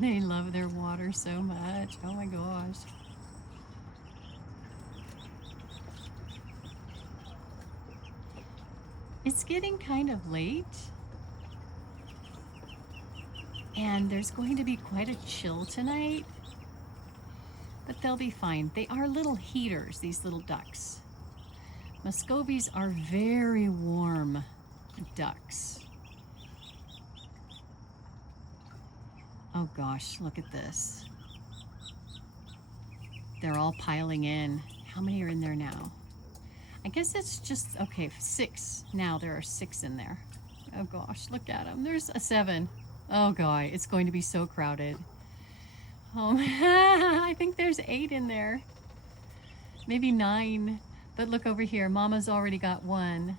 They love their water so much. Oh my gosh. It's getting kind of late, and there's going to be quite a chill tonight, but they'll be fine. They are little heaters, these little ducks. Muscovies are very warm ducks. Oh gosh, look at this. They're all piling in. How many are in there now? I guess it's just, okay, 6. Now there are 6 in there. Oh gosh, look at them. There's a 7. Oh god, it's going to be so crowded. Oh, I think there's 8 in there. Maybe 9. But look over here, Mama's already got 1.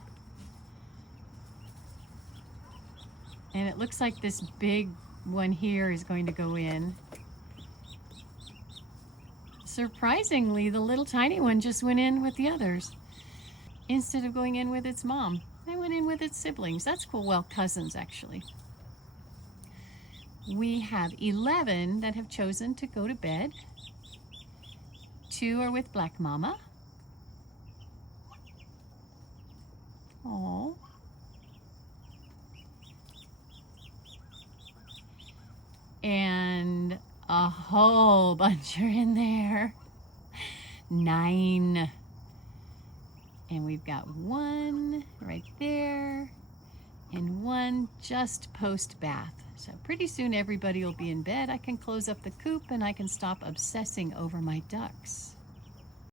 And it looks like this big one here is going to go in. Surprisingly, the little tiny one just went in with the others instead of going in with its mom. They went in with its siblings. That's cool. Well, cousins, actually. We have 11 that have chosen to go to bed. 2 are with Black Mama. Oh. And a whole bunch are in there. 9. And we've got 1 right there and 1 just post bath. So pretty soon everybody will be in bed. I can close up the coop and I can stop obsessing over my ducks.